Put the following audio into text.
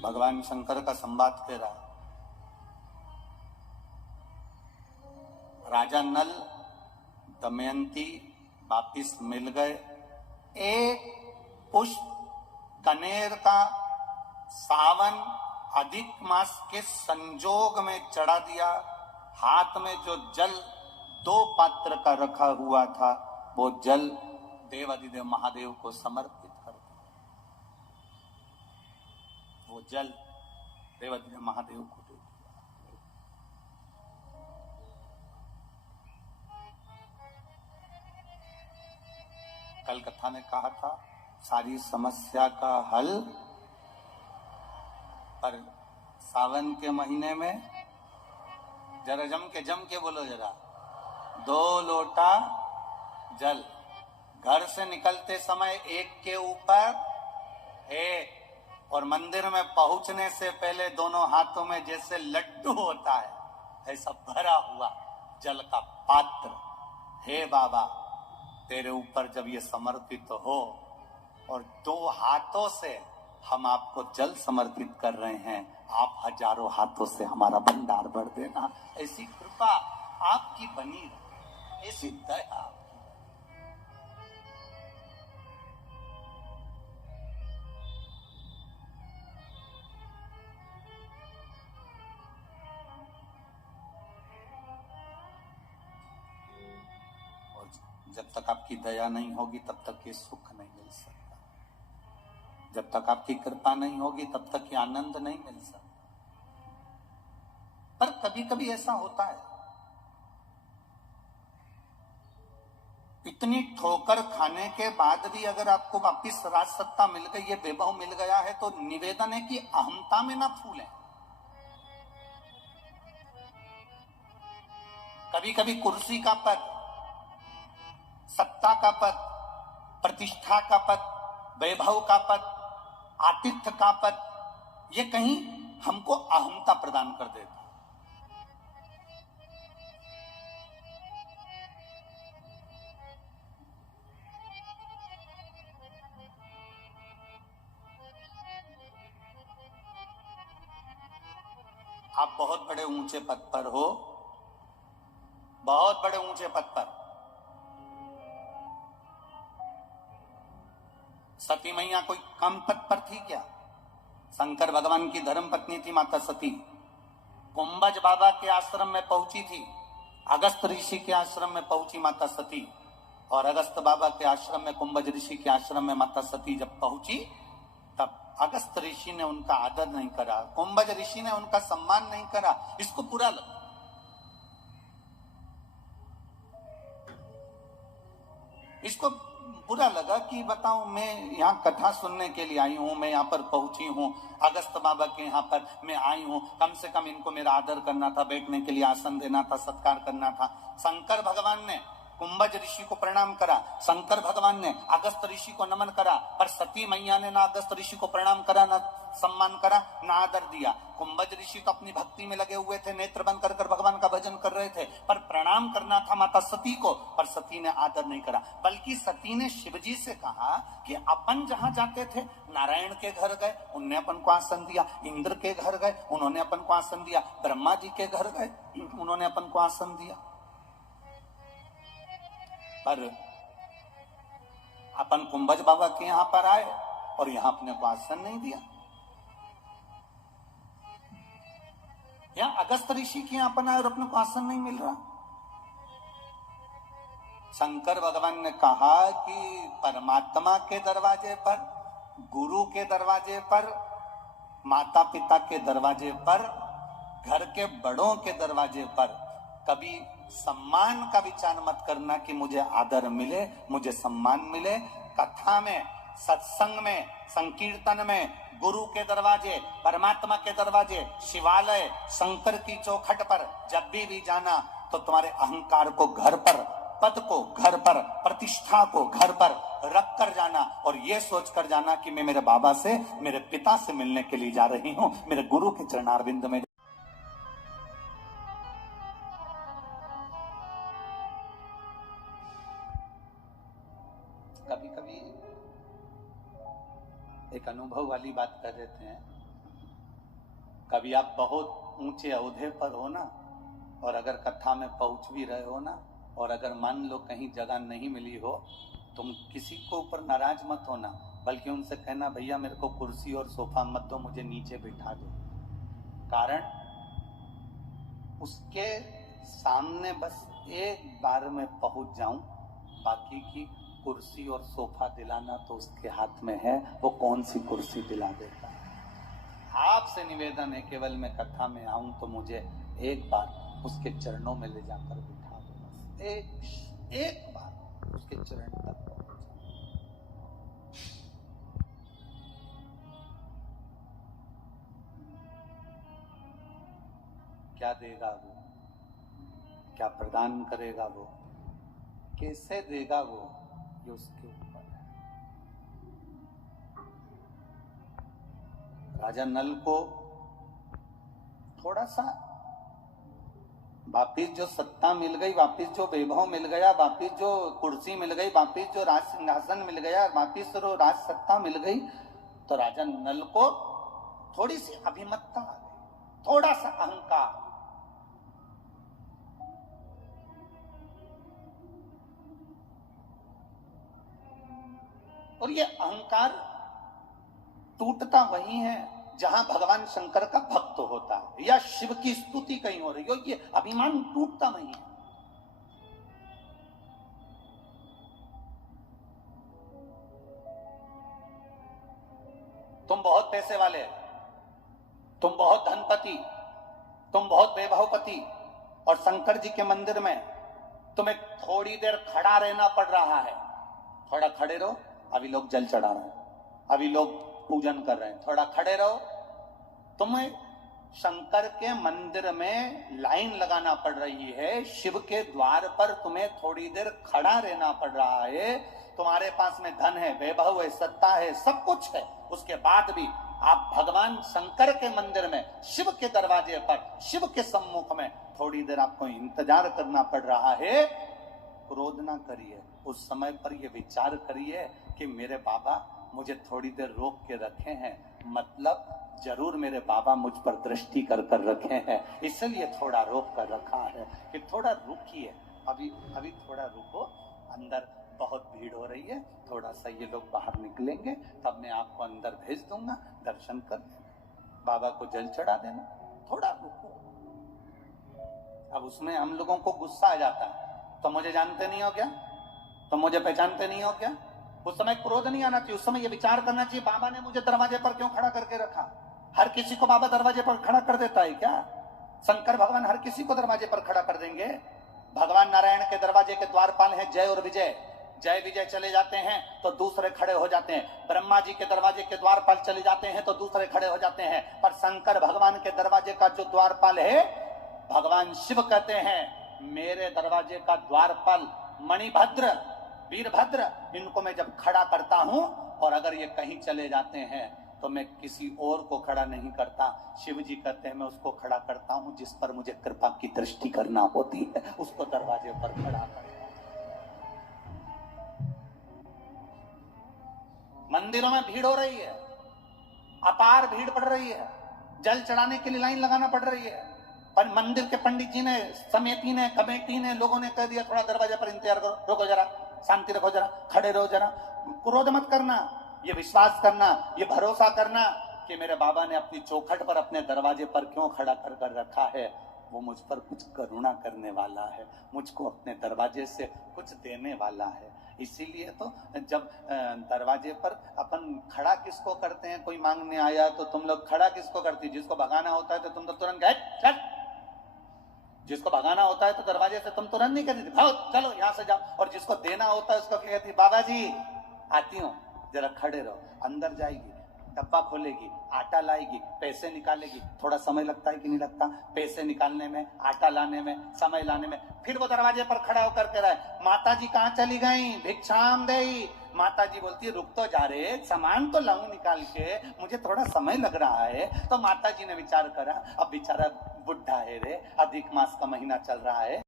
भगवान शंकर का संवाद कह रहा है। राजा नल दमयंती वापिस मिल गए। एक पुष्प कनेर का सावन अधिक मास के संजोग में चढ़ा दिया। हाथ में जो जल 2 पात्र का रखा हुआ था वो जल देवाधिदेव महादेव को समर्पित कर दिया। वो जल देवाधिदेव महादेव को दे दिया। कल कथा में कहा था सारी समस्या का हल, पर सावन के महीने में जरा जम के बोलो जरा, 2 लोटा जल घर से निकलते समय एक के ऊपर है, और मंदिर में पहुंचने से पहले दोनों हाथों में जैसे लड्डू होता है ऐसा भरा हुआ जल का पात्र। हे बाबा, तेरे ऊपर जब ये समर्पित हो और 2 हाथों से हम आपको जल समर्पित कर रहे हैं, आप हजारों हाथों से हमारा भंडार भर देना। ऐसी कृपा आपकी बनी रहे, ऐसी दया। और जब तक आपकी दया नहीं होगी तब तक ये सुख नहीं मिल सकता। जब तक आपकी कृपा नहीं होगी तब तक ये आनंद नहीं मिल सकता। पर कभी कभी ऐसा होता है, इतनी ठोकर खाने के बाद भी अगर आपको वापिस राज सत्ता मिल गई, ये वैभव मिल गया है, तो निवेदन है कि अहंता में ना फूलें। कभी कभी कुर्सी का पद, सत्ता का पद, प्रतिष्ठा का पद, वैभव का पद, आतिथ्य का पद, ये कहीं हमको अहंता प्रदान कर देता। आप बहुत बड़े ऊंचे पद पर हो, बहुत बड़े ऊंचे पद पर, सती मैया कोई कम पद पर थी क्या? शंकर भगवान की धर्म पत्नी थी माता सती। कुंभज बाबा के आश्रम में पहुंची थी, अगस्त ऋषि के आश्रम में पहुंची माता सती, और अगस्त बाबा के आश्रम में, कुंभज ऋषि के आश्रम में माता सती जब पहुंची तब अगस्त ऋषि ने उनका आदर नहीं करा, कुंभज ऋषि ने उनका सम्मान नहीं करा। इसको बुरा लगा। इसको बुरा लगा कि बताओ, मैं यहाँ कथा सुनने के लिए आई हूँ, मैं यहाँ पर पहुंची हूँ, अगस्त बाबा के यहाँ पर मैं आई हूँ, कम से कम इनको मेरा आदर करना था, बैठने के लिए आसन देना था, सत्कार करना था। शंकर भगवान ने कुंभज ऋषि को प्रणाम करा, शंकर भगवान ने अगस्त ऋषि को नमन करा, पर सती मैया ने ना अगस्त ऋषि को प्रणाम करा, ना सम्मान करा, ना आदर दिया। कुंभज ऋषि तो अपनी भक्ति में लगे हुए थे, नेत्र बंद कर कर भगवान का भजन कर रहे थे, पर प्रणाम करना था माता सती को, पर सती ने आदर नहीं करा। बल्कि सती ने शिवजी से कहा कि अपन जहां जाते थे, नारायण के घर गए, उनने अपन को आसन दिया, इंद्र के घर गए, उन्होंने अपन को आसन दिया, ब्रह्मा जी के घर गए, उन्होंने अपन को आसन दिया, पर अपन कुंभज बाबा के यहां पर आए और यहां अपने को आसन नहीं दिया। यहां अगस्त ऋषि के यहां अपन आए और अपने को आसन नहीं मिल रहा। शंकर भगवान ने कहा कि परमात्मा के दरवाजे पर, गुरु के दरवाजे पर, माता पिता के दरवाजे पर, घर के बड़ों के दरवाजे पर कभी सम्मान का विचार मत करना कि मुझे आदर मिले, मुझे सम्मान मिले। कथा में, सत्संग में, संकीर्तन में, गुरु के दरवाजे, परमात्मा के दरवाजे, शिवालय, शंकर की चौखट पर जब भी जाना तो तुम्हारे अहंकार को घर पर, पद को घर पर, प्रतिष्ठा को घर पर रख कर जाना, और ये सोच कर जाना कि मैं मेरे बाबा से, मेरे पिता से मिलने के लिए जा रही हूं, मेरे गुरु के चरणारविंद में। कभी कभी एक अनुभव वाली बात कर देते हैं। कभी आप बहुत ऊंचे ओहदे पर हो ना, और अगर कथा में पहुंच भी रहे हो ना, और अगर मान लो कहीं जगह नहीं मिली हो, तुम किसी को ऊपर नाराज मत होना, बल्कि उनसे कहना भैया मेरे को कुर्सी और सोफा मत दो, मुझे नीचे बिठा दो। कारण उसके सामने बस एक बार में पहुंच जाऊं, बाकी की कुर्सी और सोफा दिलाना तो उसके हाथ में है, वो कौन सी कुर्सी दिला देता है। आपसे निवेदन है, केवल मैं कथा में आऊं तो मुझे एक बार उसके चरणों में ले जाकर बिठा दो, बस एक बार उसके चरण तक पहुंच जाओ। क्या देगा वो, क्या प्रदान करेगा वो, कैसे देगा वो, ये उसके ऊपर है। राजा नल को थोड़ा सा वापिस जो सत्ता मिल गई, वापिस जो वैभव मिल गया, वापिस जो कुर्सी मिल गई, वापिस जो राज सिंहासन मिल गया, वापिस जो राज सत्ता मिल गई, तो राजा नल को थोड़ी सी अभिमतता आ गई, थोड़ा सा अहंकार। और ये अहंकार टूटता वही है जहां भगवान शंकर का भक्त होता है या शिव की स्तुति कहीं हो रही हो, ये अभिमान टूटता वही है। तुम बहुत पैसे वाले, तुम बहुत धनपति, तुम बहुत वैभवपति, और शंकर जी के मंदिर में तुम्हें थोड़ी देर खड़ा रहना पड़ रहा है। थोड़ा खड़े रहो, अभी लोग जल चढ़ा रहे हैं, अभी लोग पूजन कर रहे हैं, थोड़ा खड़े रहो। तुम्हें शंकर के मंदिर में लाइन लगाना पड़ रही है, शिव के द्वार पर तुम्हें थोड़ी देर खड़ा रहना पड़ रहा है। तुम्हारे पास में धन है, वैभव है, सत्ता है, सब कुछ है, उसके बाद भी आप भगवान शंकर के मंदिर में, शिव के दरवाजे पर, शिव के सम्मुख में थोड़ी देर आपको इंतजार करना पड़ रहा है। क्रोध ना करिए, उस समय पर यह विचार करिए कि मेरे बाबा मुझे थोड़ी देर रोक के रखे हैं, मतलब जरूर मेरे बाबा मुझ पर दृष्टि कर रखे हैं, इसलिए थोड़ा रोक कर रखा है कि थोड़ा रुकिए, अभी थोड़ा रुको, अंदर बहुत भीड़ हो रही है, थोड़ा सा ये लोग बाहर निकलेंगे तब मैं आपको अंदर भेज दूंगा, दर्शन कर बाबा को जल चढ़ा देना, थोड़ा रुको। अब उसमें हम लोगों को गुस्सा आ जाता है, तो मुझे जानते नहीं हो क्या, तो मुझे पहचानते नहीं हो क्या। उस समय क्रोध नहीं आना चाहिए, उस समय ये विचार करना चाहिए बाबा ने मुझे दरवाजे पर क्यों खड़ा करके रखा। हर किसी को बाबा दरवाजे पर खड़ा कर देता है क्या? शंकर भगवान हर किसी को दरवाजे पर खड़ा कर देंगे? भगवान नारायण के दरवाजे के द्वारपाल हैं जय और विजय, जय विजय चले जाते हैं तो दूसरे खड़े हो जाते हैं। ब्रह्मा जी के दरवाजे के द्वारपाल चले जाते हैं तो दूसरे खड़े हो जाते हैं। पर शंकर भगवान के दरवाजे का जो द्वारपाल है, भगवान शिव कहते हैं मेरे दरवाजे का द्वारपाल मणिभद्र, वीरभद्र, इनको मैं जब खड़ा करता हूं और अगर ये कहीं चले जाते हैं तो मैं किसी और को खड़ा नहीं करता। शिव जी कहते हैं मैं उसको खड़ा करता हूं जिस पर मुझे कृपा की दृष्टि करना होती है, उसको दरवाजे पर खड़ा करता। मंदिरों में भीड़ हो रही है, अपार भीड़ पड़ रही है, जल चढ़ाने के लिए लाइन लगाना पड़ रही है, पर मंदिर के पंडित जी ने, समिति ने, कमेटी ने, लोगों ने कह दिया थोड़ा दरवाजे पर इंतजार करो, रुको जरा, शांति रखो जरा, खड़े रहो जरा। क्रोध मत करना, ये विश्वास करना, ये भरोसा करना कि मेरे बाबा ने अपनी चौखट पर अपने दरवाजे पर क्यों खड़ा कर रखा है, वो मुझ पर कुछ करुणा करने वाला है, मुझको अपने दरवाजे से कुछ देने वाला है। इसीलिए तो जब दरवाजे पर अपन खड़ा किसको करते हैं, कोई मांगने आया तो तुम लोग खड़ा किसको करती, जिसको भगाना होता है तो तुम तो तुरंत गए चल, जिसको भगाना होता है तो दरवाजे से तुम तुरंत नहीं कहती भाओ चलो यहां से जाओ, और जिसको देना होता है उसको कहती बाबा जी आती हूँ, जरा खड़े रहो। अंदर जाएगी, डब्बा खोलेगी, आटा लाएगी, पैसे निकालेगी, थोड़ा समय लगता है कि नहीं लगता, पैसे निकालने में, आटा लाने में, समय लाने में, फिर वो दरवाजे पर खड़ा होकर के रहे, माता जी कहाँ चली गई, भिक्षाम देई। माता जी बोलती है रुक तो जा रे, सामान तो लाऊं निकाल के, मुझे थोड़ा समय लग रहा है। तो माता जी ने विचार करा अब बेचारा बुढ़ा है रे, अधिक मास का महीना चल रहा है,